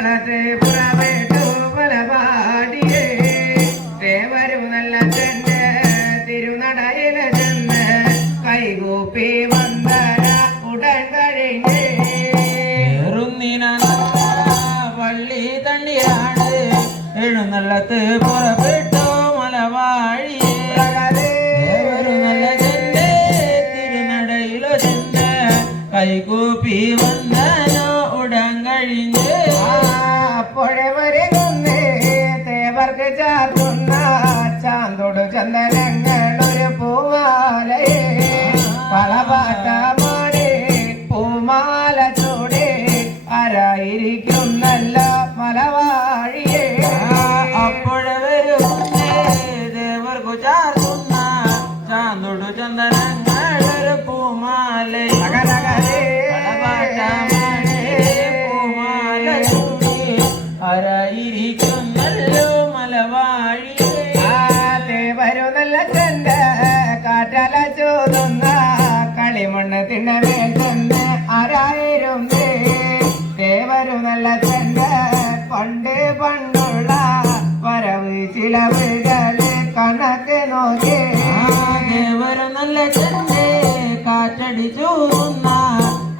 para ti, para. കിളവുകളെ കണക്ക് നോക്കി. ദേവരു നല്ല ചെന്ന് കാറ്റടിച്ചു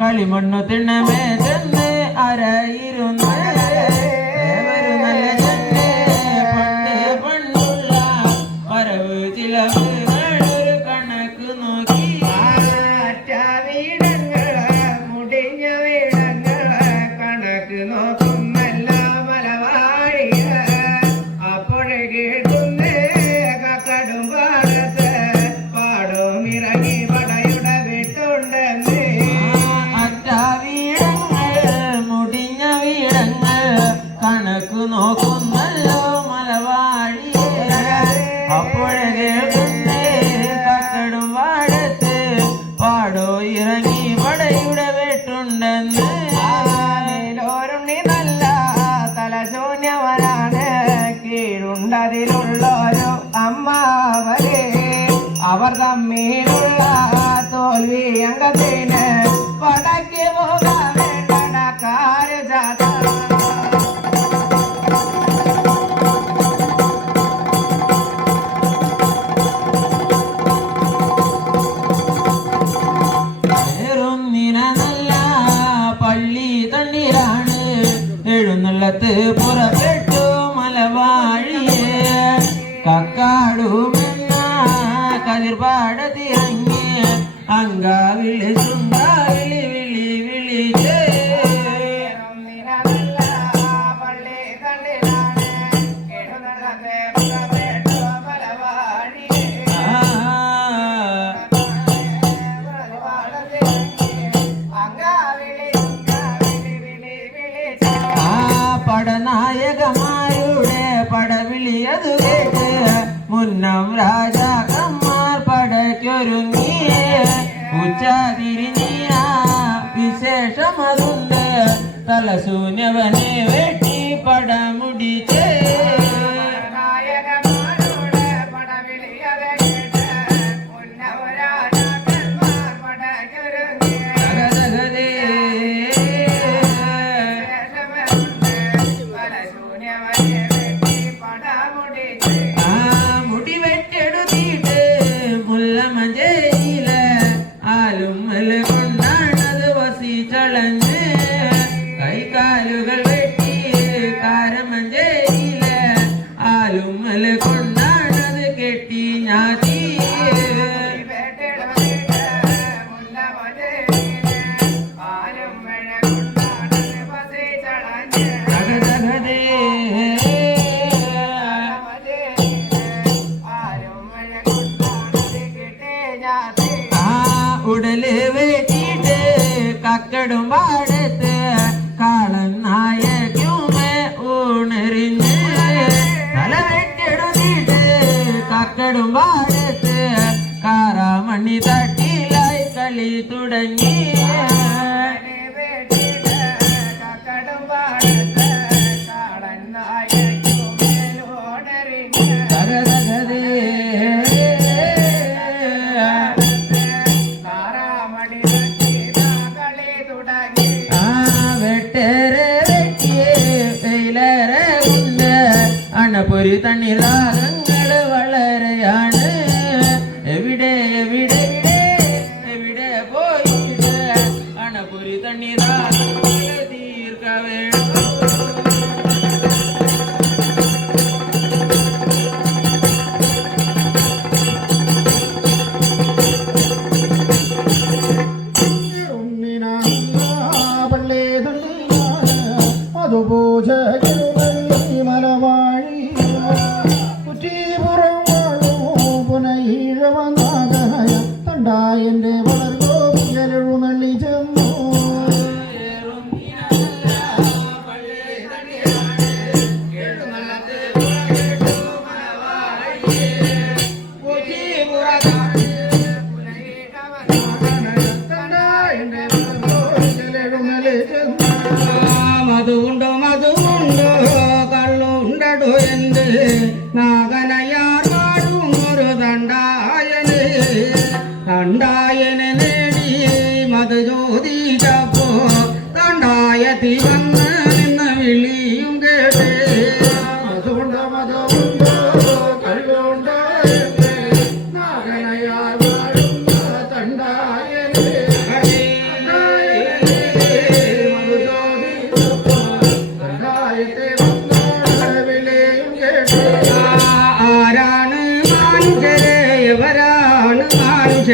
കളിമണ്ണു തിണ്ണമേ ചെന്ന് അരയിരു മാങ്കാവിളി സുന്ദാവിളി വിളി വിളി പടനായകമാരുടെ പടവിളിയതു കേട്ട് മുന്നം രാജ la we மணி தட்டிலாய் களி தொடங்கி. பொறி தண்ணீர்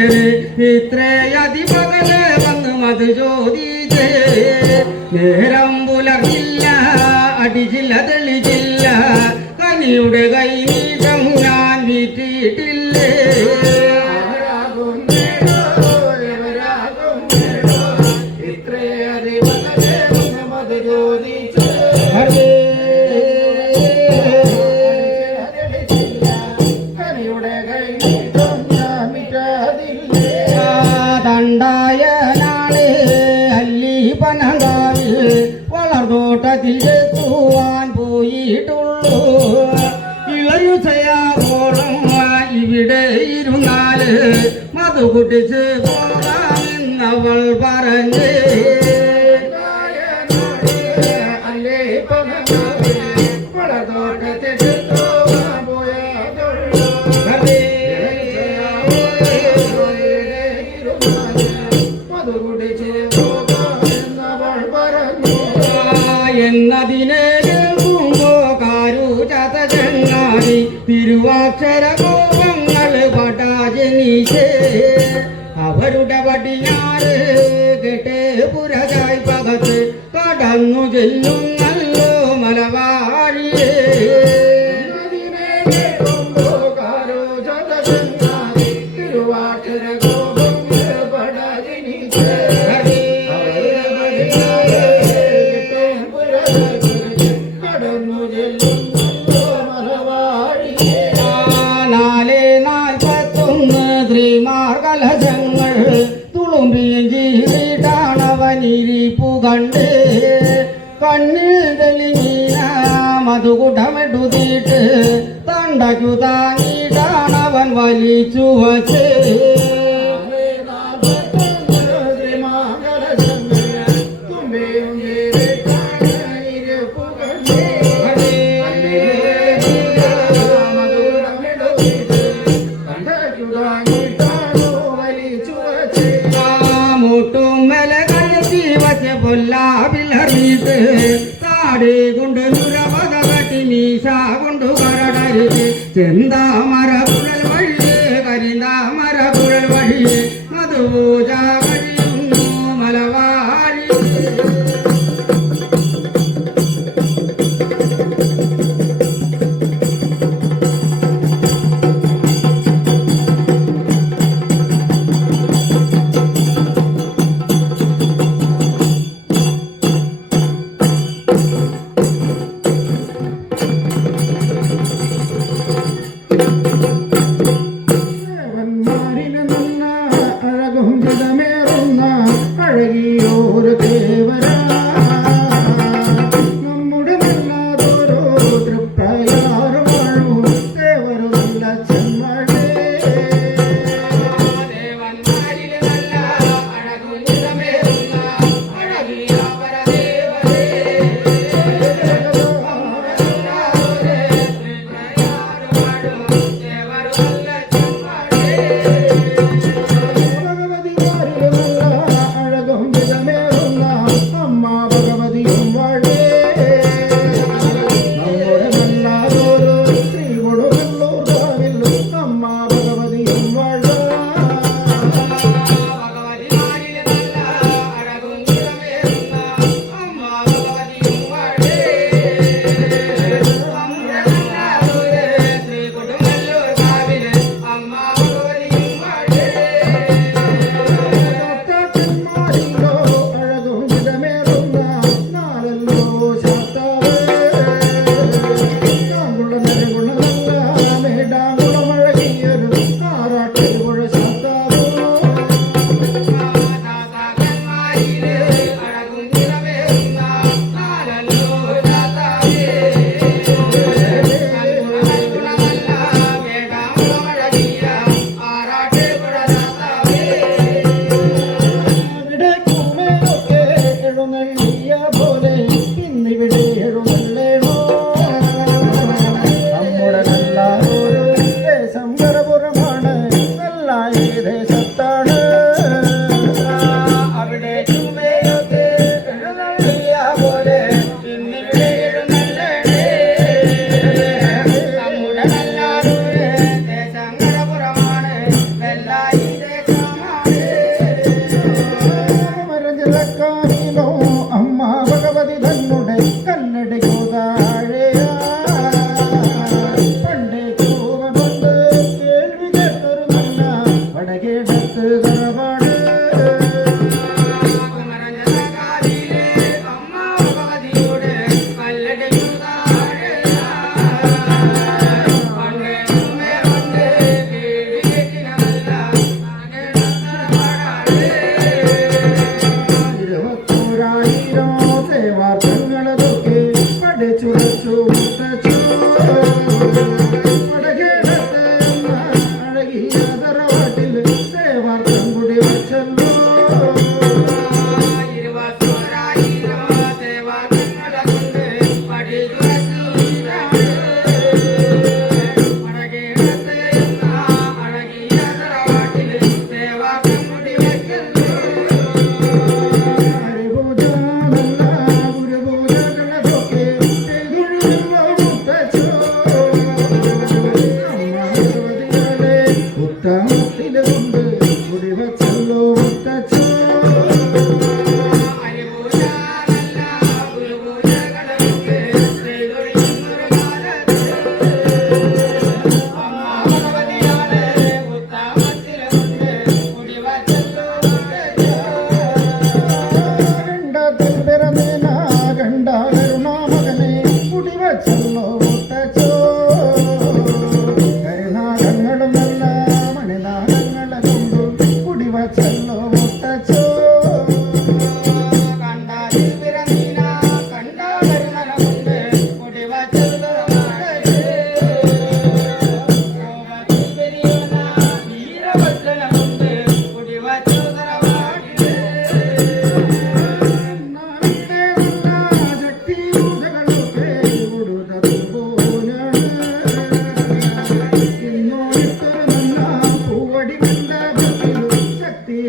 ചോദിച്ചത് ഇത്രയതി പകൽ വന്ന് മത് ചോദിച്ചേ അടിച്ചില്ല തെളിച്ചില്ല. കനിയുടെ കൈനീട്ടം കരുടവടിയാറ് കിട്ടേ പുരകായ് പകത്ത് കടന്നു ചെല്ലുന്ന വിരിപ്പു കണ്ട് കണ്ണിൽ തെളിഞ്ഞ മധുകുടമെടുത്തിട്ട് തണ്ടയ്ക്കു താങ്ങിയിട്ടാണവൻ വലിച്ചു വച്ച് എന്താ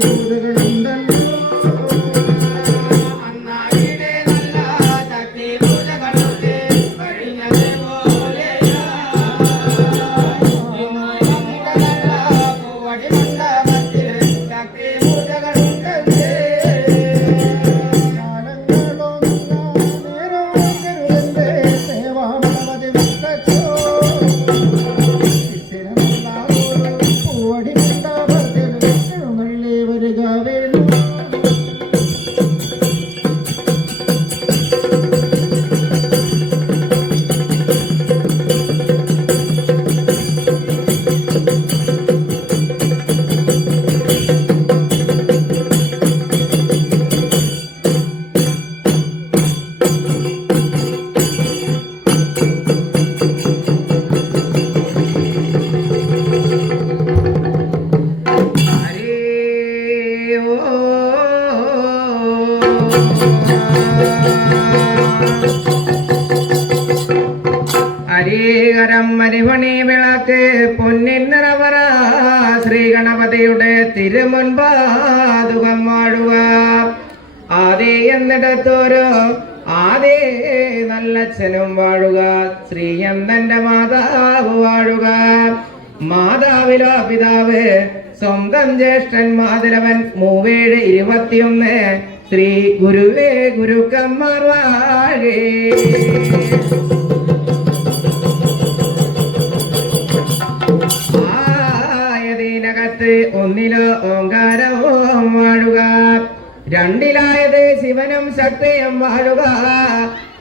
உதகநந்தன் എന്നിടത്തോരോ ആദേ നല്ലച്ഛനും വാഴുക ശ്രീയന്തന്റെ മാതാവ് വാഴുക. മാതാവിലോ പിതാവ് സ്വന്തം ജ്യേഷ്ഠൻ മാതിരവൻ മൂവേഴ് ഇരുപത്തിയൊന്ന്. ശ്രീ ഗുരുവേ ഗുരുക്കന്മാർ വാഴേ. ആയതിനകത്ത് ഒന്നിലോ ഓങ്കാരവും വാഴുക. രണ്ടിലായത് ശിവനും ശക്തിയും വാഴുക.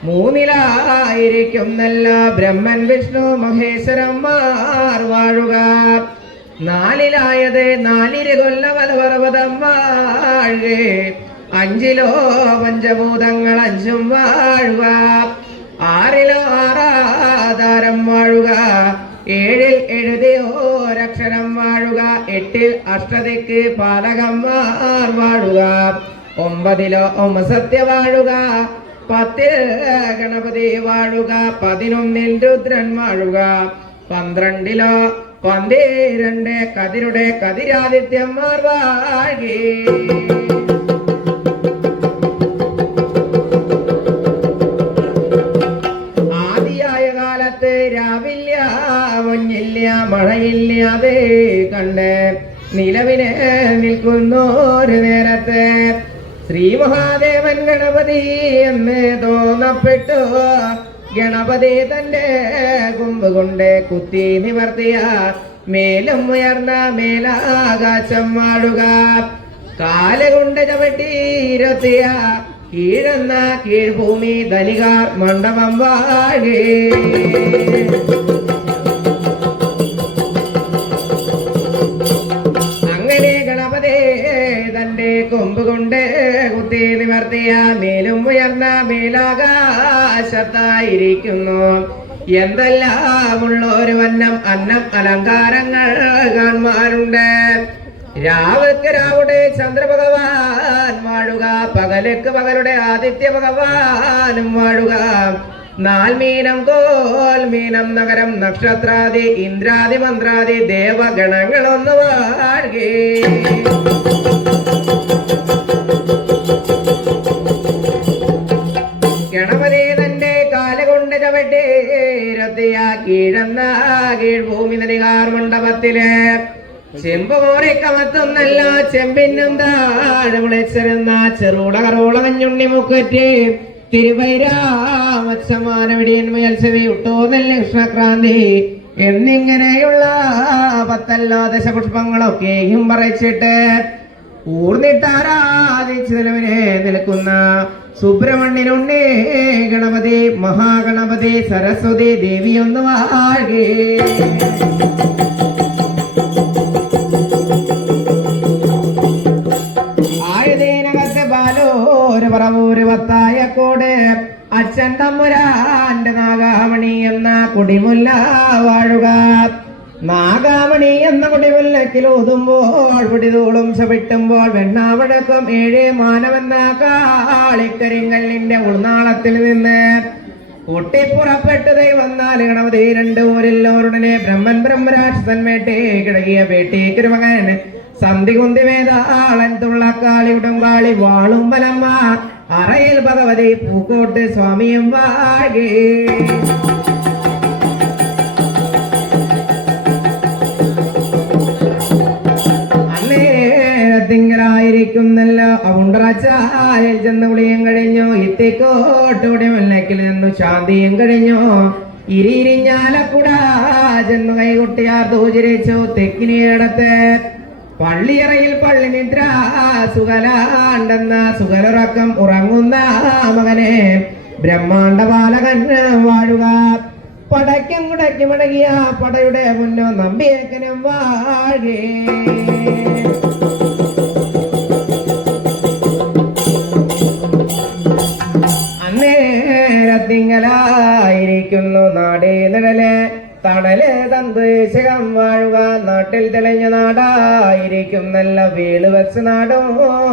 മൂന്നിലായിരിക്കും നല്ല ബ്രഹ്മൻ വിഷ്ണു മഹേശ്വരന്മാർ വാഴുക. നാലിലായത് നാലിര് കൊല്ല വലപർവതം വാഴേ അഞ്ചിലോ പഞ്ചഭൂതങ്ങൾ അഞ്ചും വാഴുക. ആറിലോ ആറാധാരം വാഴുക. ഏഴിൽ എഴുതിയോരക്ഷരം വാഴുക. എട്ടിൽ അഷ്ടതിക്ക് വാർ വാഴുക. ഒമ്പതിലോ ഓം സത്യ വാഴുക. പത്തിൽ ഗണപതി വാഴുക. പതിനൊന്നിൽ രുദ്രൻ വാഴുക. പന്ത്രണ്ടിലോ പന്തിരണ്ട് കതിരുടെ കതിരാദിത്യന്മാർ വാഴി ആദിയായ കാലത്ത് രാവില്ല മഞ്ഞില്ല മഴയില്ലാതെ കണ്ട് നിലവിനെ നിൽക്കുന്നു ഒരു നേരത്ത് ശ്രീ മഹാദേവൻ ഗണപതി എന്ന് തോന്നപ്പെട്ടു. ഗണപതി തന്റെ കുമ്പ് കൊണ്ട് കുത്തി നിവർത്തിയ മേലും ഉയർന്ന മേലാകാശം വാഴുക കാലുകൊണ്ട് ചവിട്ടിയിരുത്തിയ കീഴെന്ന കീഴ്ഭൂമി ധനികാർ മണ്ഡപം വാഴേ. അങ്ങനെ ഗണപതി കൊണ്ട് കുത്തി നിവർത്തിയ മേലും ഉയർന്ന മേലാകാശത്തായിരിക്കുന്നു. എന്തെല്ലാമുള്ള ഒരു വന്നം അന്നം അലങ്കാരങ്ങൾ കാണുവാനുണ്ട്. രാവക്ക് രാവുടെ ചന്ദ്രഭഗവാൻ വാഴുക പകലക്ക് പകലുടെ ആദിത്യ ഭഗവാനും വാഴുക. നാൽമീനം കോൽമീനം നഗരം നക്ഷത്രാദി ഇന്ദ്രാദി മന്ത്രാദി ദേവഗണങ്ങളൊന്ന് വാഴുകേ. ഗണപതി തന്റെ കാലുകൊണ്ട് ചവിട്ടി രത്തിയ കീഴന്ന കീഴ്ഭൂമി നദികാർ മണ്ഡപത്തിൽ. ചെമ്പ് കോറി കമത്തുന്നല്ല ചെമ്പിനും താഴെ വിളിച്ചിരുന്ന ചെറുട കറോള കഞ്ഞുണ്ണി മുക്കറ്റ് കൃഷ്ണക്രാന്തി? എന്നിങ്ങനെയുള്ള പത്തല്ലോ ദശപുഷ്പങ്ങളൊക്കെയും പറിച്ചിട്ട് ഊർന്നിട്ടാരാധിച്ചു നിലവിനെ നിൽക്കുന്ന സുബ്രഹ്മണ്യനുണ്ണേ ഗണപതി മഹാഗണപതി സരസ്വതി ദേവിയൊന്ന് വാഴേ. ബാലോ ഒരു പറവൂര് വത്തായക്കോട് അച്ഛൻ തമ്പുരാന്റെ നാഗാമണി എന്ന കുടിമുല്ല വാഴുക. നാഗാമണി എന്ന കുടിമുല്ലക്കിൽ ഊതുമ്പോൾ പിടിതൂളും ചവിട്ടുമ്പോൾ വെണ്ണാവടക്കം ഏഴ് മാനവെന്ന കാളിക്കരിങ്കല്ലിന്റെ ഉൾനാളത്തിൽ നിന്ന്. പൊട്ടിപ്പുറപ്പെട്ട് ദൈവന്നാൽ ഗണപതി രണ്ട് ഊരില്ലോരുടനെ ബ്രഹ്മൻ ബ്രഹ്മരാക്ഷസൻ വേട്ടേ കിടകിയ വേട്ടേക്കൊരു മകൻ സന്ധി കുന്തി വേദാളൻ തുള്ളക്കാളി ഉടങ്കാളി വാളും ബലമ്മ അറയിൽ ഭഗവതി പൂക്കോട്ട് സ്വാമിയും വാഴേ തിങ്കളായിരിക്കുന്നല്ല ചെന്ന് ശാന്തിയും കഴിഞ്ഞു. ഇരിഞ്ഞാലക്കുട ചെന്നു കൈകുട്ടിയാർ തൂചിരിച്ചു തെക്കിനിയിടത്ത് പള്ളിയറയിൽ പള്ളി നിദ്ര സുഖലാണ്ടെന്ന സുഖലുറക്കം ഉറങ്ങുന്ന മകനെ ബ്രഹ്മാണ്ട ബാലകൻ വാഴുക. പടയ്ക്കും കുടയ്ക്കും അടങ്ങിയ പടയുടെ മുന്നോ നമ്പിയേക്കനും വാഴേ. അന്നേരത്തിങ്കലായിരിക്കുന്നു നാടേ നിഴൽ. തണൽ തന്തേശകം വാഴുക. നാട്ടിൽ തെളിഞ്ഞ നാടായിരിക്കും നല്ല വീട് വെച്ച് നാടും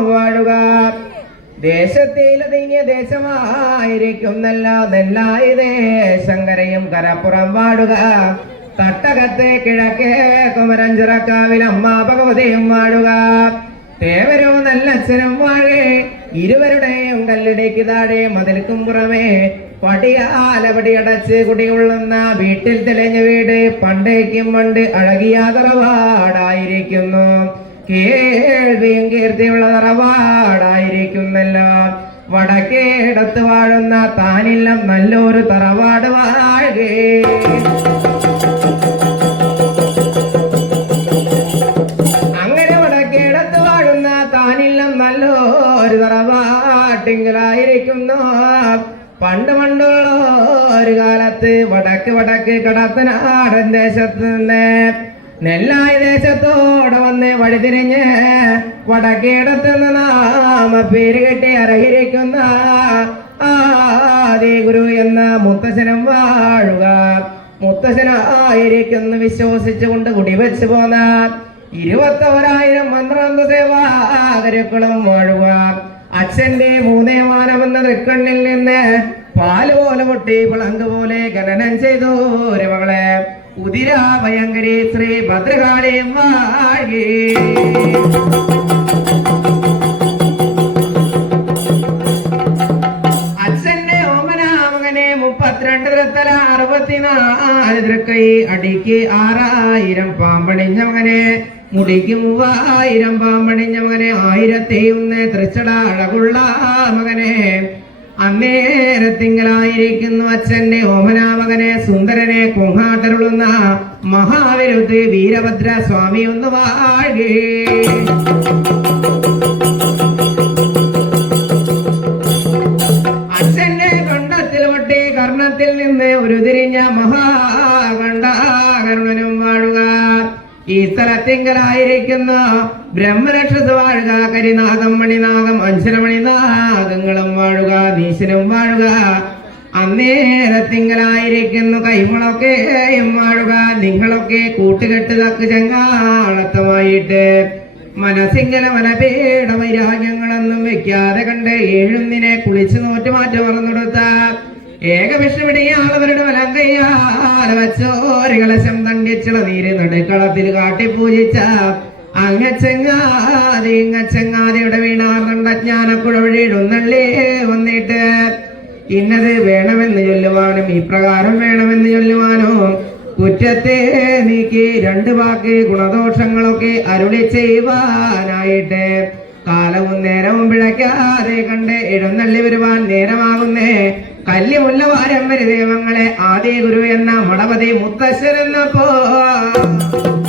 വാഴുക. ദേശത്തിലതിങ്ങിയ ദേശമായിരിക്കും നല്ല നെല്ലായി ദേശങ്കരയും കരപ്പുറം വാടുക. തട്ടകത്തെ കിഴക്കേ കുമരഞ്ചിറക്കാവിൽ അമ്മ ഭഗവതിയും വാഴുക. തേവരോ നല്ലച്ഛനും വാഴേ. ഇരുവരുടെയും കല്ലിടയ്ക്ക് താഴെ മതിൽക്കും പുറമേ പടിയാലപടി അടച്ച് കുടികൊള്ളുന്ന വീട്ടിൽ തെളിഞ്ഞ വീട് പണ്ടേക്കും പണ്ട് അഴകിയ തറവാടായിരിക്കുന്നു. കേൾവിയും കീർത്തിയുള്ള തറവാടായിരിക്കുന്നല്ലോ. വടക്കേടത്ത് വാഴുന്ന താനില്ലം നല്ലൊരു തറവാട് വാഴേ അങ്ങനെ വടക്കേടത്ത് വാഴുന്ന താനില്ലം നല്ലൊരു തറവാട്ടിങ്കലായിരിക്കുന്നു. പണ്ട് ഒരു കാലത്ത് വടക്ക് വടക്ക് കടത്തനാടൻ ദേശത്ത് നിന്ന് നെല്ലായ ദേശത്തോടെ വന്ന് വഴിതിരിഞ്ഞ് വടക്കിടത്ത് നാമ പേര് കെട്ടി അറിയിരിക്കുന്ന ആദി ഗുരു എന്ന മുത്തശ്ശനം വാഴുക. മുത്തശ്ശനായിരിക്കുന്നു വിശ്വസിച്ചുകൊണ്ട് കുടിവെച്ച് പോന്ന ഇരുപത്തോരായിരം മന്ത്രാന്ത സേവാകരുക്കളും വാഴുക. അച്ഛന്റെ മൂന്നേ മാനമെന്ന തൃക്കണ്ണിൽ നിന്ന് പാൽ പോലെ പൊട്ടി പിളങ്ക് പോലെ ഖനനം ചെയ്തു ഒരു മകളെ. ഉദിര ഭയങ്കരി ശ്രീ ഭദ്രകാളിയും വാഴി തൃക്കൈ അടിക്ക് ആറായിരം പാമ്പണിഞ്ഞ മകനെ. മുടിക്ക് മൂവായിരം പാമ്പണിഞ്ഞ മകനെ. ആയിരത്തി ഒന്ന് തൃച്ചട അഴകുള്ള മകനെ. അന്നേരത്തിങ്കലായിരിക്കുന്നു അച്ഛന്റെ ഓമനാമകനെ സുന്ദരനെ കൊങ്ങാട്ടരുളുന്ന മഹാവിരുദ്ധ വീരഭദ്ര സ്വാമി ഒന്ന് വാഴേ. അച്ഛന്റെ കണ്ടത്തിൽ പൊട്ടി കർണത്തിൽ നിന്ന് ഒരു തിരിഞ്ഞ മഹാകണ്ഠാകർണനും വാഴുക ഈ സ്ഥലത്തിങ്കലായിരിക്കുന്ന ബ്രഹ്മരക്ഷസ് വാഴുക കരിനാഗം മണിനാഗം അഞ്ചരമണിനാഗങ്ങളും വാഴുക നീശനും വാഴുക. അന്നേരത്തിങ്കലായിരിക്കുന്നു കൈമുളൊക്കെയും വാഴുക നിങ്ങളൊക്കെ കൂട്ടുകെട്ട് തക്ക് ചങ്ങാളത്തമായിട്ട് മനസ്സിങ്കല മനപേട വൈരാഗ്യങ്ങളൊന്നും വെക്കാതെ കണ്ട് ഏഴുന്നിനെ കുളിച്ചു നോറ്റ് മാറ്റം മറന്നെടുത്ത ഏകവിഷമിടിയാളവരുടെ വലങ്കയ്യാല വച്ചോര് കലശം തണ്ടിച്ചുള്ള നീര് നടുക്കളത്തിൽ കാട്ടി പൂജിച്ച അങ്ങച്ചെങ്ങാതി ഇങ്ങച്ചെങ്ങാതിയുടെ വീണാർന്നുണ്ട ജ്ഞാനക്കുഴ വഴിയിടുന്നള്ളേ വന്നിട്ട്. ഇന്നത് വേണമെന്ന് ചൊല്ലുവാനും ഈ പ്രകാരം വേണമെന്ന് ചൊല്ലുവാനോ കുറ്റത്തെ നീക്കി രണ്ട് വാക്ക് ഗുണദോഷങ്ങളൊക്കെ അരുളി ചെയ്യുവാനായിട്ട്. കാലവും നേരവും പിഴയ്ക്കാതെ കണ്ട് എഴുന്നള്ളി വരുവാൻ നേരമാകുന്നേ. കല്യമുള്ള വാരം വരെ ദൈവങ്ങളെ ഗുരു എന്ന മടപതി മുത്തശ്ശൻ എന്ന പതുണ്ട്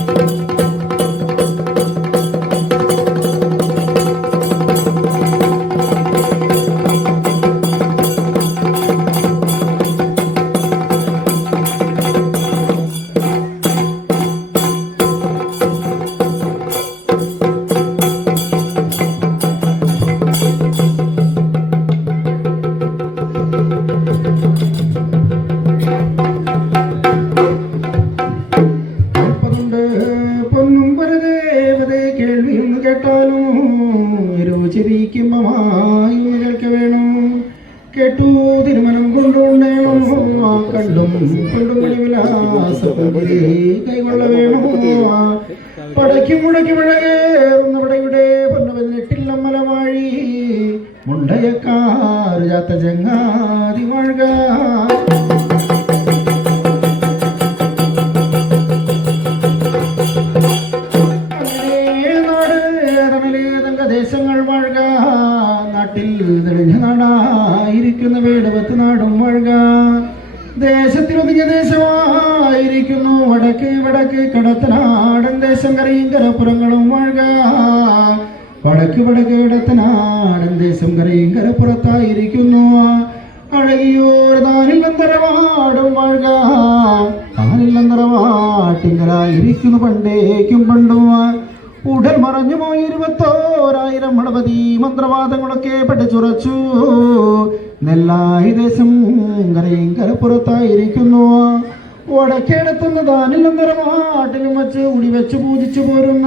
താനില്ലന്തരവാട്ടിലും വെച്ച് ഉടി വെച്ച് പൂജിച്ചു പോരുന്ന.